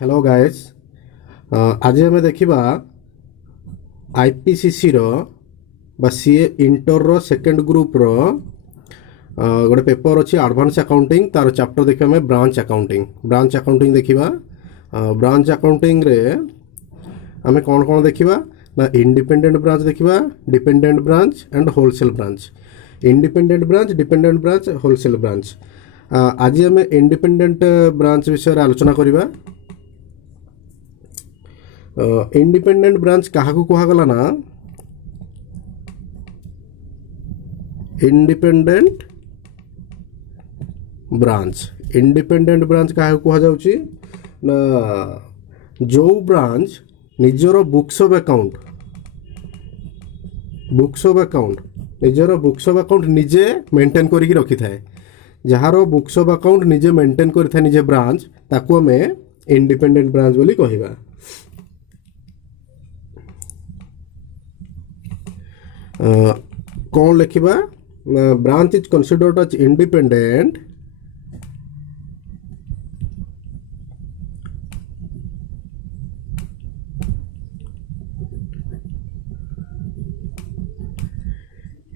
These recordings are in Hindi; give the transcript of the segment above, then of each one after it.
Hello guys. आज आम देखा आईपीसीसी बा सीए इंटर सेकेंड ग्रुप गोटे पेपर अच्छी एडवांस अकाउंटिंग तार चैप्टर देखा आम ब्रांच अकाउंटिंग देखा। ब्रांच अकाउंटिंग रे आम कौन कौन देखा ना इंडिपेंडेंट ब्रांच देखा, dependent branch and wholesale branch. Independent branch, dependent branch, wholesale branch. आज आम इंडिपेंडेंट ब्रांच विषय आलोचना करवा। इंडिपेंडेंट ब्रांच क्या कहगला ना इंडिपेंडेंट ब्रांच क्या कह ना जो ब्रांच निजर बुक्स ऑफ अकाउंट निजर बुक्स ऑफ अकाउंट निजे मेंटेन करी रखी थाए, जार बुक्स ऑफ अकाउंट निजे मेंटेन करी थाए निजे ब्रांच ताकू आम इंडिपेंडेंट ब्रांच बोली कहवा। कौन लिखा branch is considered as independent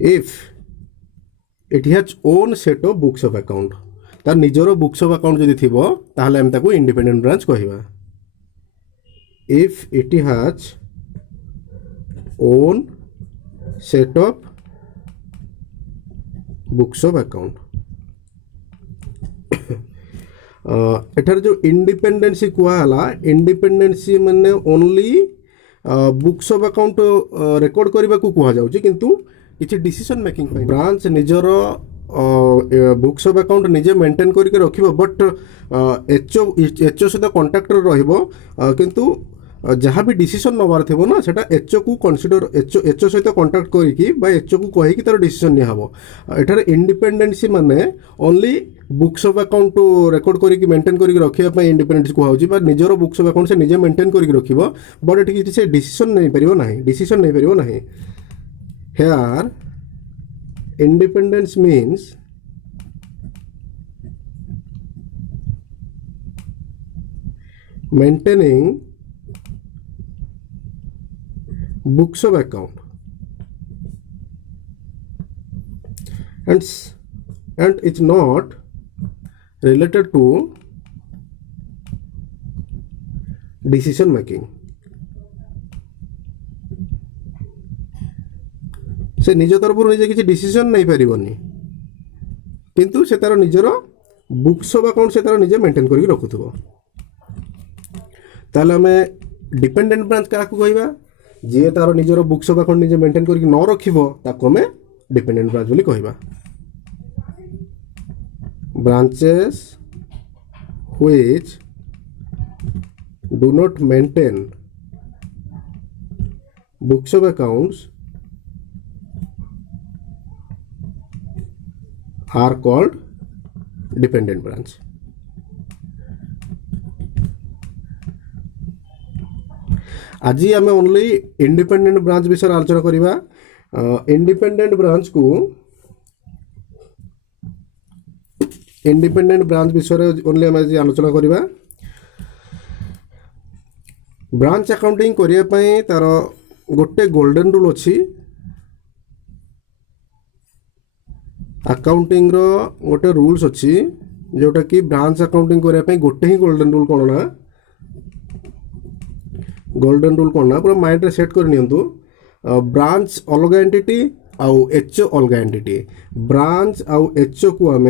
if it has own set of books of account. तार निजर बुक्स ऑफ अकाउंट जदि थिबो ताहले हम ताकू इंडिपेंडेंट ब्रांच कहवा। If it has own set of books of account. एठार जो इंडिपेंडेंसी कहला, इंडिपेंडेंसी माने only books of account record करने को कह जाउची, किंतु किसी डिसीजन मेकिंग ब्रांच निजर बुक्स ऑफ अकाउंट निजे मेंटेन करके रखिबो, बट एचओ सहित कंटाक्टर रहिबो, किंतु जहाँ भी डिसीजन नबार थो ना सेटा एचओ को कनसीडर एचओ सहित कंटाक्ट करके एचओ को कहीकि तार डिसीजन नि हबो। एठार इंडिपेंडेंसी माने only books of account record करके मेंटेन करके रखिया इंडिपेंडेंसी कहउची, बा निजर बुक्स ऑफ अकाउंट से निजे मेंटेन करके रखिबो, बट एठी किसी डिसीजन नहीं परिबो नाही। Here independence means maintaining books of account and it's not related to decision making। से निज तरफ निजे किसी डिसीजन नहीं पारिबनी, किंतु से तार निजर बुक्स ऑफ अकाउंट से तार निजे मेंटेन करके रखुथबो। ताले हमें डिपेंडेंट ब्रांच क्या कहवा, जी तार निजर बुक्स ऑफ अकाउंट निजे मेंटेन करके न रखिबो ताको हमें डिपेंडेंट ब्रांच बोली कहवा। Branches which do not maintain books of accounts are called dependent branch। आज आम ओनली इंडिपेंडेंट ब्रांच विषय आलोचना करवा। इंडिपेंडेंट ब्रांच विषय ओनली आम आज आलोचना करवा। ब्रांच अकाउंटिंग करने तार गोटे गोल्डन रूल अच्छी। अकाउंटिंग रो गोटे रूल्स अच्छी जोटा कि ब्रांच अकाउंटिंग करने गोटे ही गोल्डन रूल कौन ना पूरा माइंड रे सेट कर नियंतु। ब्रांच अलग एंटिटी आउ एचओ अलग एंटिटी। ब्रांच आउ एचओ को आम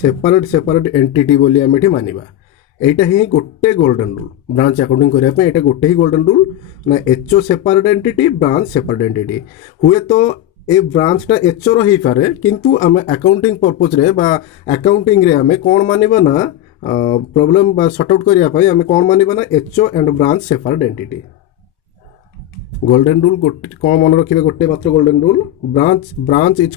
सेपरेट एंटिटी बोली आम मानिबा। एटा ही गोटे गोल्डन रूल ब्रांच अकाउंटिंग करने एटा गोटे ही गोल्डन रूल ना HO separate entity, branch separate entity. हुए तो ए ब्रांचटा एचओ रही पारे, किंतु आम अकाउंटिंग पर्पज रे बा अकाउंटिंग रे आम कौन मानिबा ना प्रॉब्लम बा सॉर्ट आउट करिया पई आम कौन मानिबा ना HO and branch separate entity. Golden rule गोटे कौन मन रखिबे, गोटे मात्र golden rule, branch is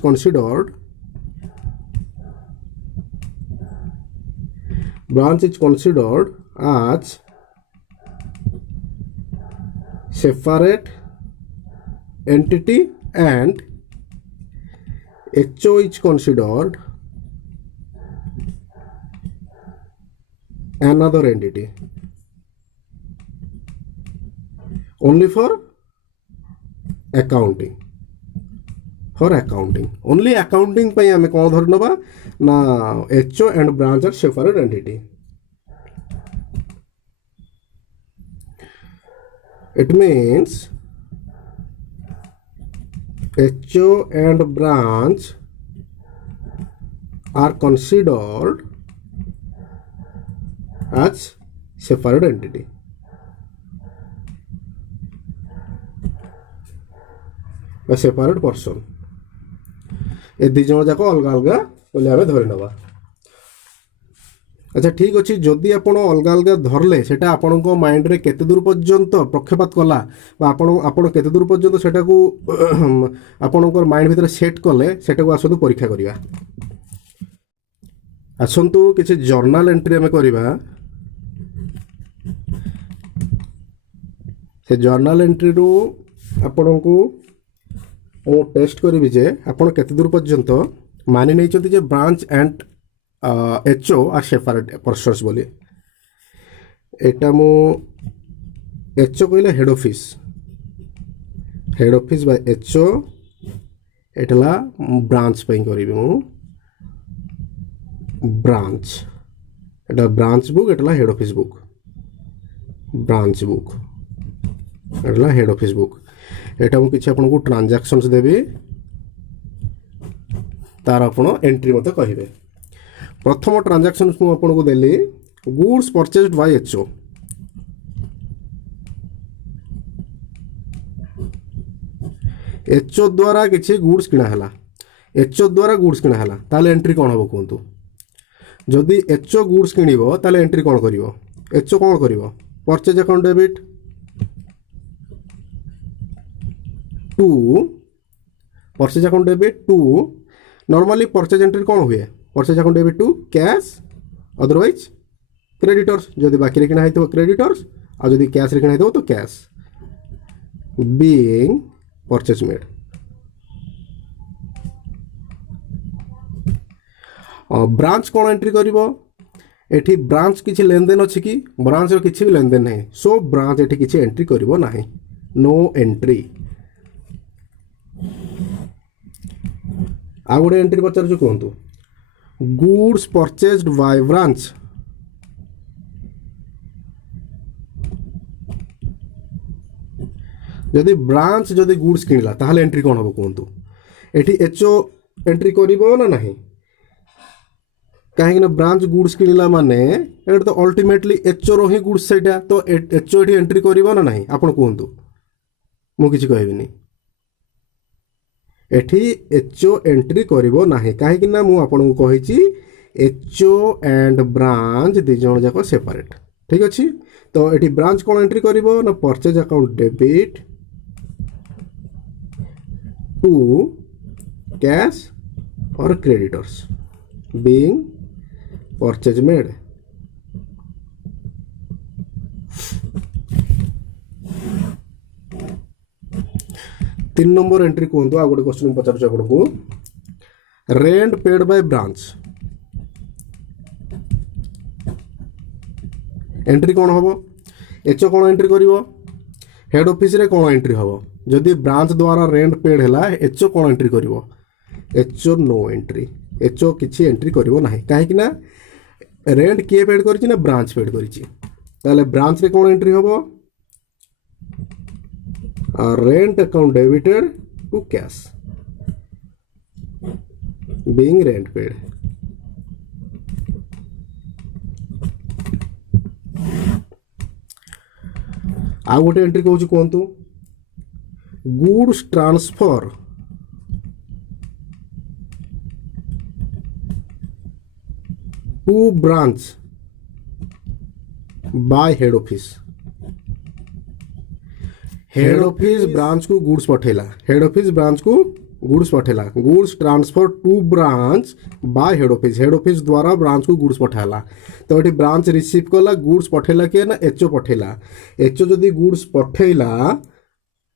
considered as separate entity and HO is considered another entity। Only for accounting only accounting पे आम कौन धरी नवा ना HO and branch are separate entity it means HO and branch are considered as separate entity. A separate person. ए दी जन जाक अलग अलग बोले आम धरी नवा अच्छा ठीक अच्छे जदि आपण अलग अलग धरले सेटा आपण माइंड रे केते दूर पर्यंत प्रक्षेपात कला आपण केते दूर पर्यंत सेटा को आपण माइंड भितर सेट कले सेटा को आसतु परीक्षा करिया आसतु किसी जर्नल एंट्री आम करिबा से जर्नल एंट्री रू आपण को मु टेस्ट करी जे आपण केते दूर पर्यंत मानि नै जे branch and HO are separate persons बोली एटा मु HO कहले हेड ऑफिस बाय HO एटला ब्रांच पे करिबे मु ब्रांच एटा ब्रांच बुक एटला head office book branch book एटला हेड ऑफिस बुक एटा मु किछि आपन को ट्रांजैक्शंस देबी तार आपन एंट्री मते कहिबे प्रथम ट्रांजैक्शन मु आपन को देली goods purchased by HO HO द्वारा किछि गुड्स किना हला HO द्वारा गुड्स किना हला ताले एंट्री कोन हबो कोंतु जदि HO गुड्स किनिबो ताले एंट्री कोन करिवो HO कोन करिवो purchase account debit to purchase account debit to normally purchase entry कोन हुए purchase account debit to cash otherwise creditors जदि बाकी रे किना हेतो क्रेडिटर्स आ जदि कैश रे किना हेतो तो cash being purchase made branch कौन एंट्री करिवो एठी ब्रांच किछि लेन देन अछि कि ब्रांच रो किछि भी लेन देन नै सो ब्रांच एठी किछि एंट्री करिवो नाही नो एंट्री आ गोटे एंट्री पचार जो कहतु गुड्स परचेज्ड बाय ब्रांच जदि ब्रांच जदि गुड्स किनिला ताहले एंट्री कोन हबो कहतु एठी HO एंट्री करिवो ना नाही कहीं ना ब्रांच गुड्स किनिला माने एटा तो अल्टीमेटली HO रो ही गुड्स सेटा तो HO एठी एंट्री करिवो ना नाही आपण कहतु मु किछि कहबिनी एठी HO एंट्री करिवो नाही काहे कि ना मु आपन को कहिछि HO एंड ब्रांच दि जण जाको सेपरेट ठीक अछि तो एठी ब्रांच कोन एंट्री करिवो ना purchase account debit to cash और क्रेडिटर्स बीइंग परचेज मेड तीन नंबर एंट्री कहतु आ गोटे क्वेश्चन पचार आपन को rent paid by branch entry कौन हम HO कौन एंट्री करिवो हेड ऑफिस रे कौन एंट्री हम जदि ब्रांच द्वारा रेंट पेड हैला HO कौन एंट्री करिवो HO नो एंट्री HO किछि एंट्री करिवो नाही काहे कि ना रेंट किए पेड करिछि ना ब्रांच पेड करिछि ताले ब्रांच रे कौन एंट्री हबो rent account debited to cash being rent paid आ गोटे एंट्री कहूँ कहतु goods transfer to branch by head office branch को गुड्स पठेला हेड ऑफिस ब्रांच को गुड्स पठेला goods transfer to branch by head office द्वारा ब्रांच को गुड्स पठाला तो ये ब्रांच रिसीव कला गुड्स पठेला के ना HO पठेला HO जदि गुड्स पठेला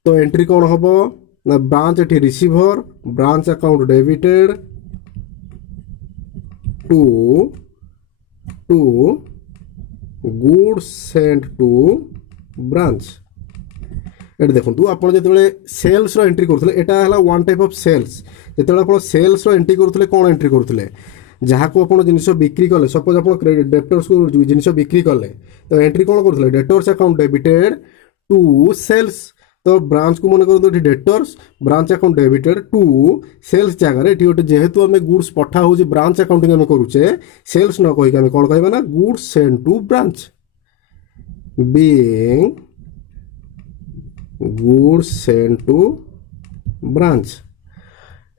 तो एंट्री कौन हम ना ब्रांच एठी receiver branch account debited to goods sent to branch at देखो आप जो सेल्स एंट्री करुले यहाँ है वन टाइप ऑफ सेल्स जो आप सेल्स एंट्री करुले कौन एंट्री करुले जहाँ को आप जिन बिक्री कले सपोज आप डेटर्स को जिन बिक्री कले तो एंट्री कौन करुले debtors account debited to sales तो ब्रांच को मन कर debtors branch account debited to sales जगह ये गोटे जेहेतु आम गुड्स पठा हो ब्रांच अकाउंटिंग आम करुचे सेल्स न कहीकि आम कौन कहना goods send to branch being goods send to branch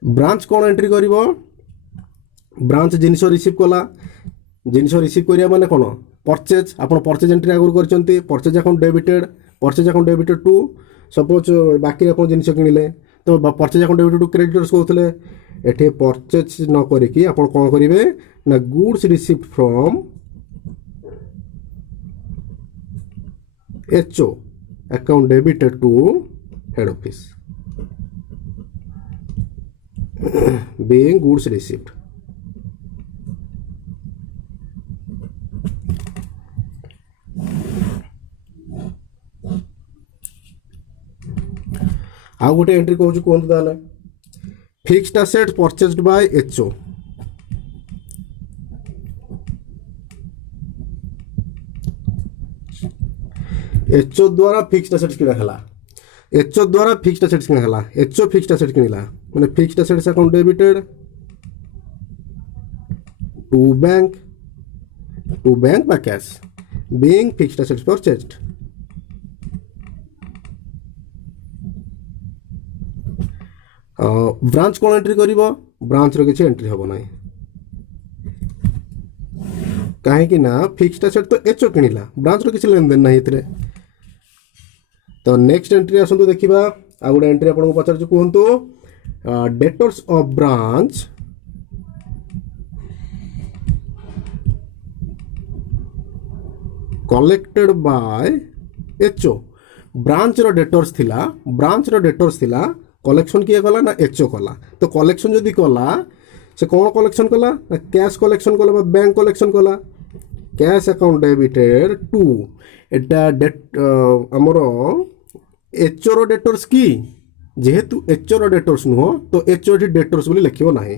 branch कौन एंट्री करिवो ब्रांच जिनिस रिसीव कला जिनिस रिसीव करिया माने कोन परचेज आपण परचेज एंट्री आगुर करचंती purchase account debited to suppose बाकी आप जिनिस किनिले तो purchase account debited to creditors कहउतले एठे परचेज न करिकि आपण कोन करिवे ना goods received from HO account debited to head office being goods received आउ गोटे एंट्री कहूँ कहतु ताले fixed assets purchased bye HO HO द्वारा फिक्स्ड असेट्स किना हला एचओ द्वारा फिक्स्ड असेट्स किना हला एचओ फिक्स्ड असेट किनिला माने fixed assets account debited to bank बा cash being fixed assets purchased branch कौन एंट्री करिवो ब्रांच रो किछि एंट्री हबो नाही काहे कि ना फिक्स्ड असेट तो एचओ किनिला ब्रांच रो किछि लेन देन नाही इतरे तो नेक्स्ट एंट्री आसंतु देखिबा आ गुडे एंट्री आपन को पचार कहंतु debtors of branch collected by HO branch रो डेटर्स थिला कलेक्शन किए कला ना एचओ कला तो कलेक्शन जदि कला से कौन कलेक्शन कला ना कैश कलेक्शन कला बैंक कलेक्शन कला cash account debited to Etah date आमर एचओ रो डेटर्स की जेहेतु एचओ रो डेटर्स नुह तो एचओ डेटर्स बोली लिखिबो नाही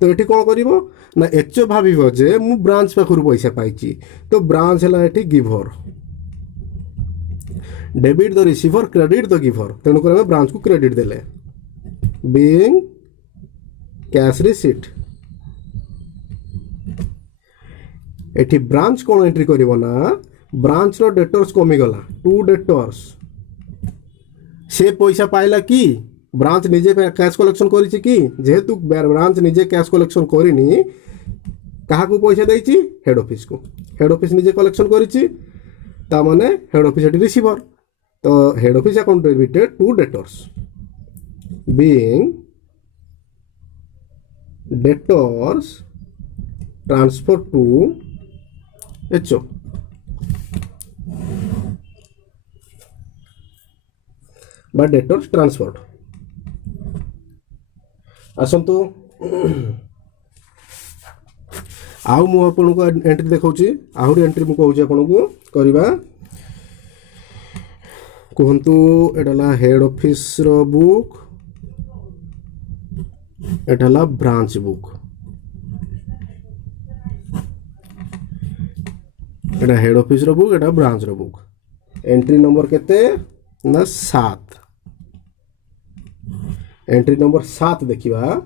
तो एठी कौन करिवो ना एचओ भाबिबो जे मु ब्रांच पाखरु पैसा पाइची तो ब्रांच हला एठी giver debit the receiver credit the giver तेणुक आम ब्रांच को क्रेडिट देले बीइंग कैश रिसीट एठी ब्रांच कौन एंट्री करिवो ना ब्रांच रो डेटर्स कमी गला टू डेटर्स से पैसा पाइला कि ब्रांच निजे कैश कलेक्शन करिछि कि जेहेतु ब्रांच निजे कैश कलेक्शन करिनी कहा को पैसा देछि हेड ऑफिस निजे कलेक्शन करिछि ता माने हेड ऑफिस एटी रिसीवर तो head office account debited to debtors being debtors transfer to HO बा डेटर्स ट्रांसफर्ड आसंतु आउ मु आपन को एंट्री देखाउची आहुरी एंट्री मु कहूची आपन को करबा कहंतु एडला हेड ऑफिस रो बुक एडला ब्रांच बुक एडा हेड ऑफिस रो बुक एडा ब्रांच रो बुक एंट्री नंबर केते ना 7 एंट्री नंबर 7 देखिबा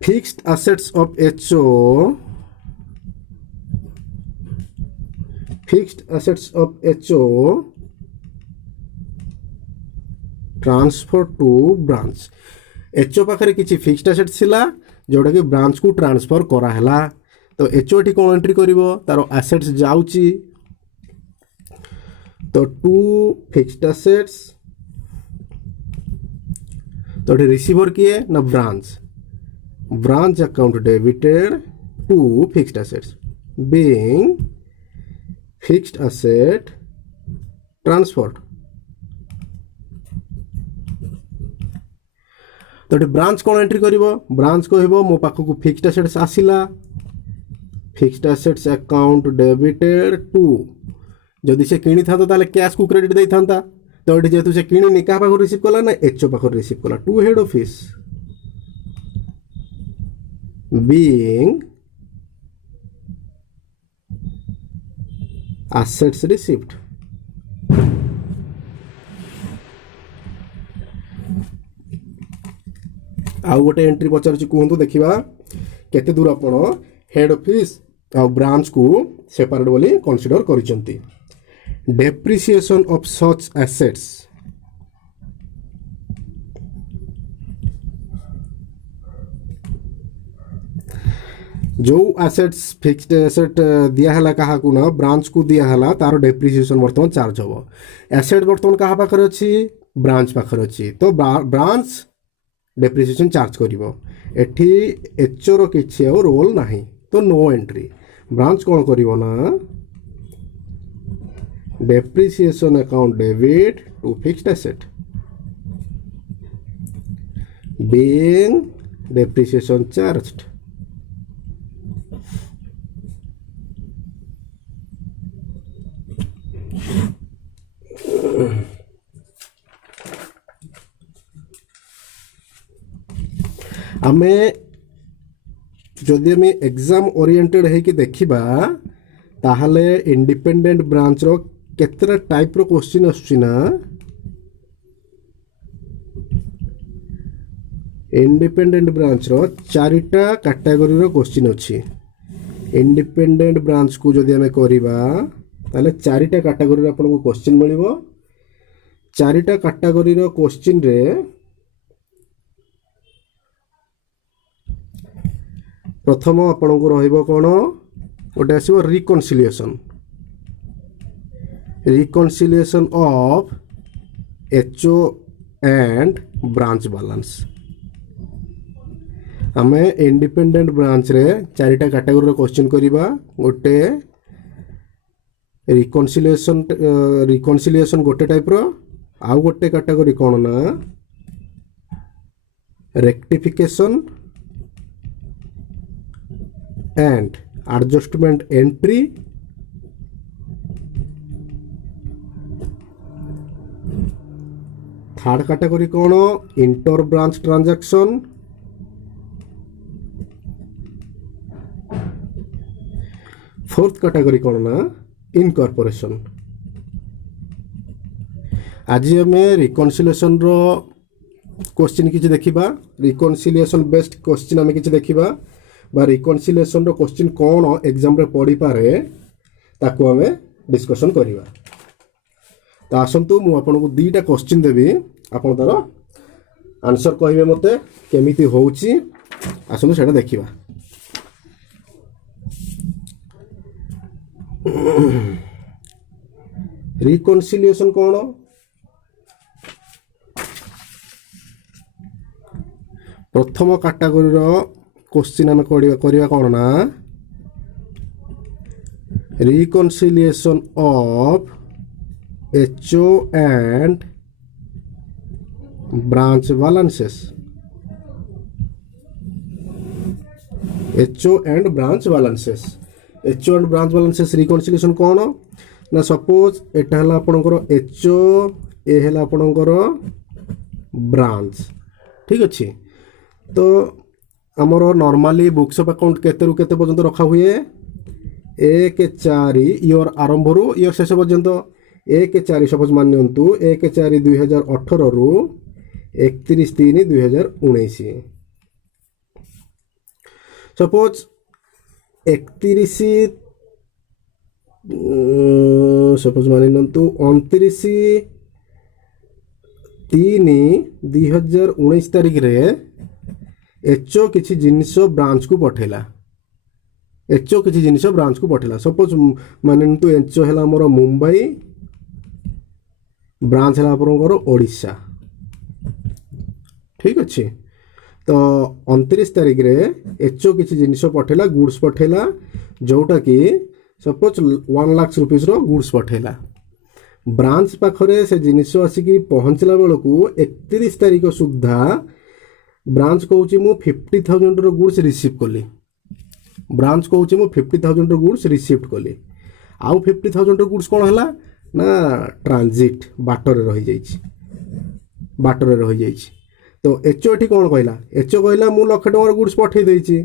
fixed assets of HO transfer to branch HO पाखरे किछि फिक्स्ड असेट्स थिला जोटा कि ब्रांच को ट्रांसफर करा हला तो एचओ टी कोन एंट्री करिवो तारो असेट्स जाउची तो टू फिक्स्ड असेट्स तो रिसीवर किए ना branch account debited to fixed assets being fixed asset transferred तो ब्रांच कौन एंट्री करिवो ब्रांच कहबो मो पाखो को फिक्स्ड असेट्स आसिला fixed assets account debited to जदि से किनी था ताले कैश को क्रेडिट दे था तो ये जेहेतु से किणी क्या पाखर रिसीव कला ना एचओ पाखर रिसीव कला to head office being assets received आउ गोटे एंट्री पचार कहतु देखा केते दूर आपण हेड ऑफिस आ ब्रांच को सेपरेट बोली कंसीडर करिसेंती डेप्रिसिएशन ऑफ सच एसेट्स जो एसेट्स फिक्स्ड एसेट दियाला क्या ना ब्रांच को दियाला तार डेप्रिसिएशन बर्तमान चार्ज हम एसेट बर्तमान क्या पाखे अच्छी ब्रांच पाखे अच्छी तो ब्रांच डेप्रिसिएशन चार्ज करिवो एठी एचओ किछि और रोल नाही तो नो एंट्री ब्रांच कौन करिवो ना depreciation account debit to fixed asset being depreciation charged आमे जदि आम एग्जाम ओरिएंटेड है कि देखिबा ताहले इंडिपेंडेंट ब्रांच रो केतरा टाइप रो क्वेश्चन आछिना इंडिपेंडेंट ब्रांच रो चारिटा कैटेगरी रो क्वेश्चन अछि इंडिपेंडेंट ब्रांच को जदि आम करिबा ताहले चारिटा कैटेगरी रो आपन को क्वेश्चन मिलिबो चारिटा कैटेगरी रो क्वेश्चन रे प्रथम आपण को रहिबो कोन गोटे आसीबो reconciliation of HO and branch balance आमे इंडिपेंडेंट ब्रांच रे चारिटा कैटेगरी रो क्वेश्चन करिबा गोटे रिकन्सिलिएशन गोटे टाइप रो आउ गोटे कैटेगरी कोन ना rectification and adjustment entry third category कौन inter branch transaction fourth category कौन ना इनकॉर्पोरेशन आज आम रिकन्सिलिएशन रो क्वेश्चन किछि देखिबा रिकन्सिलिएशन बेस्ड क्वेश्चन आम किछि देखिबा बा रिकन्सिलिएशन रो क्वेश्चन कौन एग्जाम रे पड़ी पारे ताको हमें डिस्कशन करिबा तो आसंतु मु आपन को दीटा क्वेश्चन देबी आपन तार आंसर कहिबे मते केमिति होउची आसंतु सेटा देखिबा रिकन्सिलिएशन कौन प्रथम कैटेगरी रो क्वेश्चन आम करिबा कौन ना reconciliation of HO and branch balances HO and branch balances reconciliation कौन ना सपोज एटा हला आपनकर एचओ ए हला आपनकर ब्रांच ठीक अच्छे तो आमर नॉर्मली बुक्स ऑफ अकाउंट केते रु केते पर्यंत रखा हुए 1-4 इयर आरंभ रु इयर शेष पर्यंत 1-4 सपोज मानतु 1-4-2018 रु 31-3-2019 सपोज 31 सपोज मानतु 29-3-2019 तारीख रे एचओ किसी जिनिस ब्रांच को पठेला सपोज मानतु एचओ है मोर मुंबई ब्रांच है आपंकर ओडिशा ठीक अच्छे तो 29 तारीख रे एचओ किसी जिनिस पठेला गुड्स पठेला जोटा कि सपोज 1 लाख रुपीस रो गुड्स पठेला ब्रांच पाखरे से जिनिस आसिकी पहुँचला बेलू 31 तारीख सुधा ब्रांच कहूँ मु 50,000 रो गुड्स रिसीव कली ब्रांच कहूँ मु 50,000 रो गुड्स रिसीव कली आउ 50,000 रो गुड्स कौन है ନା ଟ୍ରାନଜିଟ୍ ବାଟରେ ରହିଯାଇଛି, ବାଟରେ ରହିଯାଇଛି। ତ ଏଚ୍ଓ ଏଠି କ'ଣ କହିଲା, ଏଚ୍ଓ କହିଲା ମୁଁ 1 ଲକ୍ଷ ଟଙ୍କାର ଗୁଡ୍ସ ପଠାଇ ଦେଇଛି,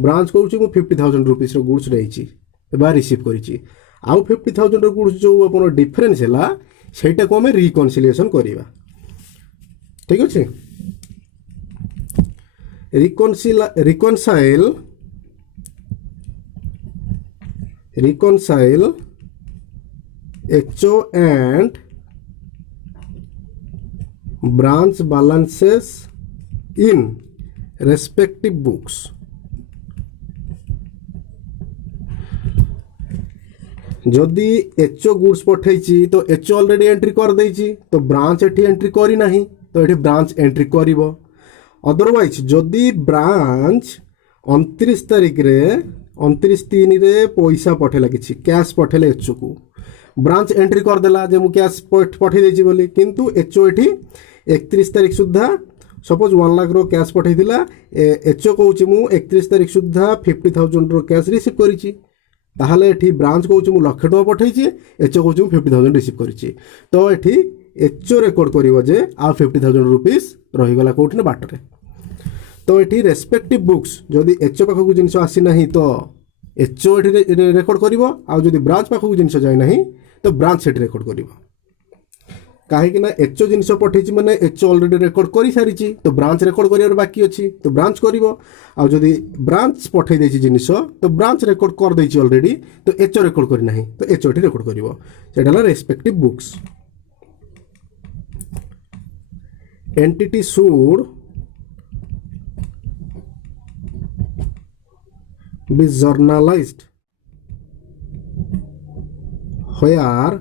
ବ୍ରାଞ୍ଚ କହୁଛି ମୁଁ 50,000 ରୁପିସ୍ର ଗୁଡ୍ସ ନେଇଛି ବା ରିସିଭ୍ କରିଛି। ଆଉ 50,000 ଗୁଡ୍ସ ଯେଉଁ ଆପଣ ଡିଫରେନ୍ସ ହେଲା ସେଇଟାକୁ ଆମେ ରିକନସିଲିଏସନ୍ କରିବା। ଠିକ୍ ଅଛି, reconcile HO and branch balances in respective books। जदि एचओ गुड्स पठाई तो एचओ ऑलरेडी एंट्री कर देछि, तो ब्रांच एठी एंट्री करी नाही, तो एठी ब्रांच एंट्री करिवो। अदरवाइज जदि ब्रांच 29 तारिख रे 29/3 रे पैसा पठेला, किछि कैश पठेले एचओ को, ब्रांच एंट्री कर देला जे मु कैश पठे देछि बोली, किंतु एचओ एठी 31 तारिख सुद्धा सपोज 1 लाख रो कैश पठे दिला, एचओ कहूछि मु 31 तारिख सुद्धा 50,000 रो कैश रिसीव करिछि, ताहले एठी ब्रांच कहूछि मु 1 लाख टका पठेछि, एचओ कहूछि मु 50,000 रिसीव करिछि। तो एठी एचओ रेकॉर्ड करिवो जे आ 50,000 रुपीस रहि गला कोठी न बाटरे। तो एठी रेस्पेक्टिव बुक्स जदि एचओ पाखकु जिनिस आसी नाही तो एचओ एठी रेकॉर्ड करिवो, आ जदि ब्रांच पाखकु जिनिस जाय नाही तो ब्रांच सेठी रेकॉर्ड करिवो। काहे कि ना एचओ जिनिस पठेछि माने एचओ ऑलरेडी रेकॉर्ड करि सारिछि, तो ब्रांच रेकॉर्ड करिवार बाकी अछि, तो ब्रांच करिवो। आ जदि ब्रांच पठेइ दैछि जिनिस तो ब्रांच रेकॉर्ड कर दैछि ऑलरेडी, तो एचओ रेकॉर्ड करि नाही, तो एचओ एठी रेकॉर्ड करिवो। सेटा हला respective books. Entity should be journalized where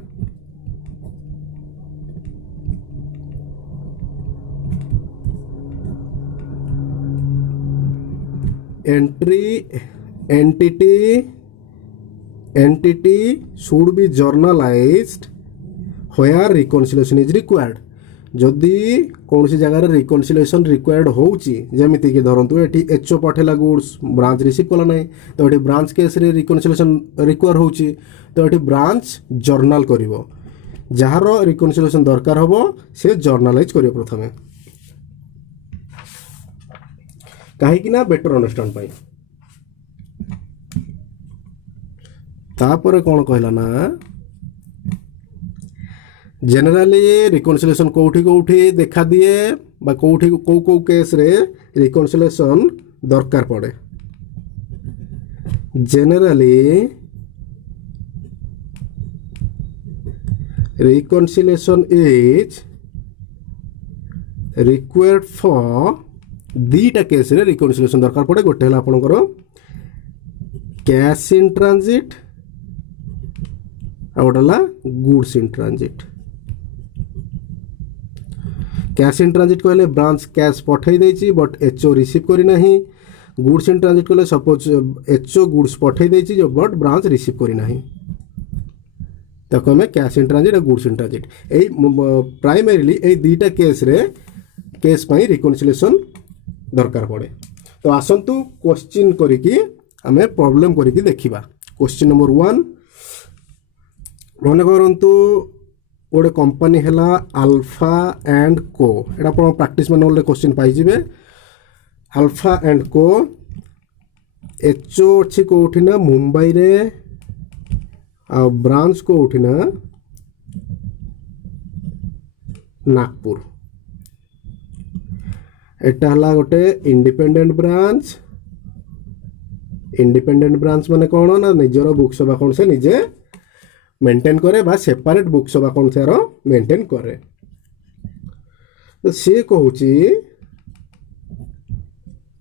entity should be journalized where reconciliation is required। जदि कौन सी जगह रिकनसिलिएशन रिक्वायर्ड होउची, जेमिति कि धरंतु एठी एचओ पठेला गुड्स ब्रांच रिसीव कला नाही, तो एठी ब्रांच केस रे रिकनसिलिएशन रिक्वायर होउची, तो एठी ब्रांच जर्नल करिवो, जहार रिकनसिलिएशन दरकार हबो से जर्नलाइज करियो प्रथमे, काहे कि ना बेटर अंडरस्टैंड पाई। तापर कोन कहला ना जेनराली रिकनसिलिएशन कोठी कोठी देखा दिए बा कोठी को केस रे रिकनसिलिएशन दरकार पड़े। Generally reconciliation is required for दीटा केस रे रिकनसिलिएशन दरकार पड़े। गोटे हला आपनकर कैश इन ट्रांजिट आ गोटे हला goods in transit. Cash in transit कहले ब्रांच कैश पठाई देछि बट एचओ रिसीव करी नाही। गुड्स इन ट्रांजिट कहले सपोज एचओ गुड्स पठाई देछि जो बट ब्रांच रिसीव करी नाही, ताको हमें कैश इन ट्रांजिट और गुड्स इन ट्रांजिट ए प्राइमरीली ए दीटा केस रे केस पई रिकनसिलिएशन दरकार पड़े। तो आसंतु क्वेश्चन करिकि हमें प्रॉब्लम करिकि देखिबा। क्वेश्चन नंबर 1 मन करंतु गोटे कंपनी है अल्फा एंड को, एटा आप प्रैक्टिस मैनुअल क्वेश्चन पाइबे। अल्फा एंड को एचओ अच्छी कौटी ना मुंबई रे आ ब्रांच कौटी ना नागपुर। एटा हला गोटे इंडिपेंडेंट ब्रांच। इंडिपेंडेंट ब्रांच माने कौन ना निजर बुक्स ऑफ अकाउंट से निजे मेंटेन करे बा सेपरेट बुक्स ऑफ अकाउंट से मेंटेन करे। तो सी कहूची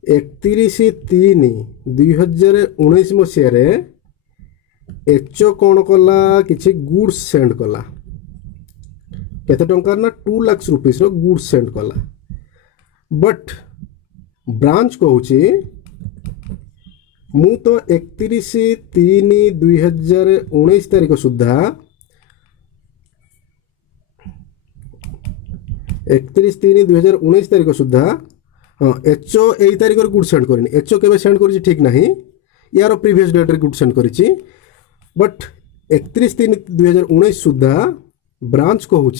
31/3/2019 मसीह एचओ कौन कला किसी गुड्स सेंड कला, केते टंकार ना 2 लाख रुपीस रो गुड्स सेंड कला, बट ब्रांच कहूची मु तो 31/3/2019 तारीख सुधा 31/3/2019 तारीख सुधा हाँ एचओ यही तारीख गुड सेंड करनी। एचओ केबे सेंड करी ठीक नहीं, यार प्रीवियस डेट रे गुड सेंड करी, बट 31/3/2019 सुधा ब्रांच कहूँ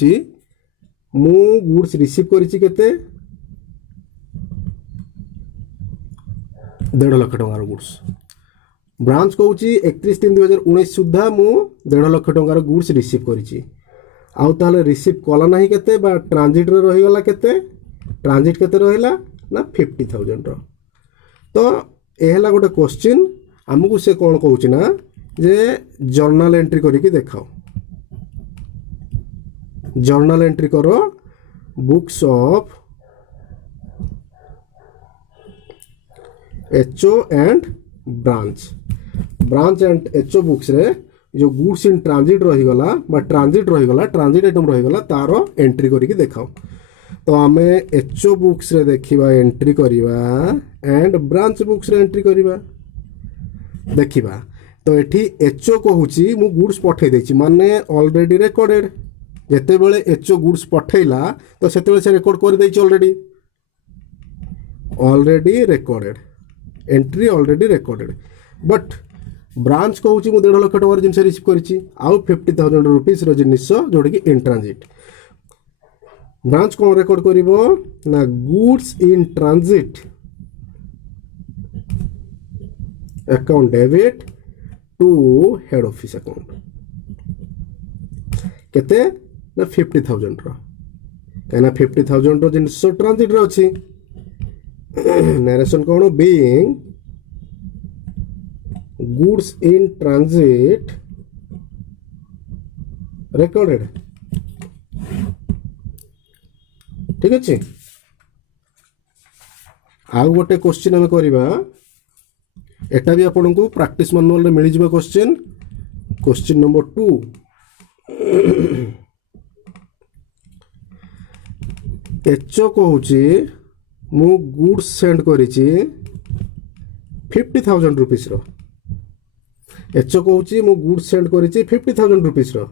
मु गुड्स रिसीव करिछि केते 1.5 लाख टंकार गुड्स ब्रांच कहूँ 31/3/2019 सुधा मु 1.5 लाख टंकार गुड्स रिसीव करिछि आउ ताले रिसीव कला नाही केते बा ट्रांजिट रे रहि गला केते ट्रांजिट केते रहिला ना 50,000 रो तो ए हला गोटे क्वेश्चन हमकु से कोन कहूछि ना जे जर्नल एंट्री करिकि देखाओ जर्नल एंट्री करो books of HO and branch and HO books रे जो गुड्स इन ट्रांजिट रही गला बा ट्रांजिट आइटम रही गला तारो एंट्री करिकि देखाओ तो आमे एचओ बुक्स रे देखिबा एंट्री करिबा एंड ब्रांच बुक्स रे एंट्री करिबा देखिबा तो एठी एचओ कहूची मु गुड्स पठै देछि माने ऑलरेडी रिकॉर्डेड जेते बेले एचओ गुड्स पठैला तो सेते बेले से रिकॉर्ड कर देछि already recorded entry already recorded but branch कहूची मु 1.5 लाख टंकार जिनस रिसीव करिछि आउ 50,000 रुपीस रो जिनिस जोडि कि इन ट्रांजिट ब्रांच कौन रिकॉर्ड करिवो ना goods in transit account debit to head office account केते ना 50,000 रो कहना 50,000 रो जिनिस ट्रांजिट रे अछि नरेशन कौन being goods in transit recorded ठीक अच्छे आउ गोटे क्वेश्चन आम करवा एटा भी आपन को प्रैक्टिस मैनुअल रे मिल जिवो क्वेश्चन नंबर 2 एचओ कहूची मु गुड्स सेंड करिछि 50,000 रुपीस रो एचओ कहूची मु गुड्स सेंड करिछि 50,000 रुपीस रो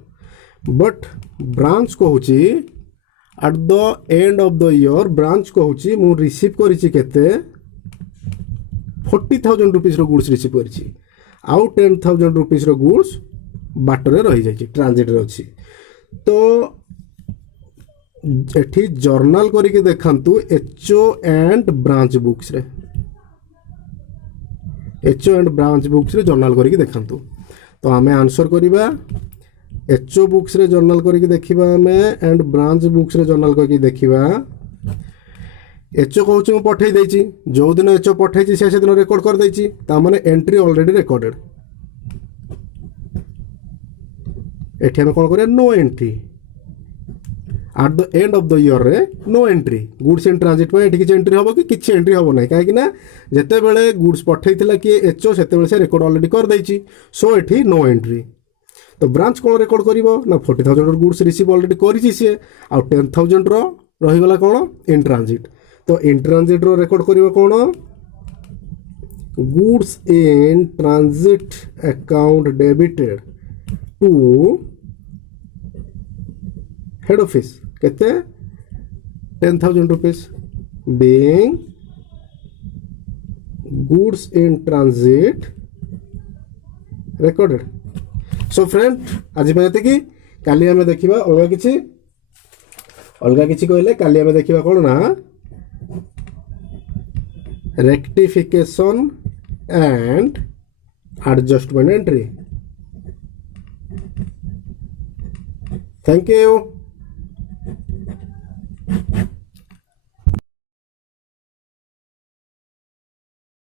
बट ब्रांच कहूची at the end of the year branch कहूची मु रिसीव करिछि केते 40,000 रुपीस रो गुड्स रिसीव करिछि आउ 10,000 रुपीस रो गुड्स बाटरे रहि जाइछि ट्रांजिट रे अछि तो एठी जर्नल करिके देखंतु एचओ एंड ब्रांच बुक्स रे एचओ एंड ब्रांच बुक्स रे जर्नल करिके देखंतु तो आमे आंसर करिबा एचओ बुक्स रे जर्नल करिके देखिबा हमें एंड ब्रांच बुक्स रे जर्नल करिके देखिबा एचओ कहूची मु पठै दैछि जो दिन एचओ पठैछि से दिन रिकॉर्ड कर दैछि ता माने एंट्री ऑलरेडी रिकॉर्डेड एठी हम कोन करिया no entry at the end of the year रे no entry goods in transit पे एठी किछ एंट्री होबो कि किछ एंट्री होबो नै काहे कि ना जते बेले गुड्स पठैथिला कि एचओ सेते बेले से रिकॉर्ड ऑलरेडी कर दैछि सो एठी नो एंट्री तो ब्रांच कौन रिकॉर्ड करिवो ना 40,000 गुड्स रिसीव ऑलरेडी करिछि से आ 10,000 रो रहि गला कोन इन ट्रांजिट तो इन ट्रांजिट रो रिकॉर्ड करिवो कोन goods in transit account debited to head office केते 10,000 rupees being goods in transit recorded so friend आज पे कि काली आम देखा अलग किसी कहले काली आम देखा कौन ना rectification and adjustment entry thank you.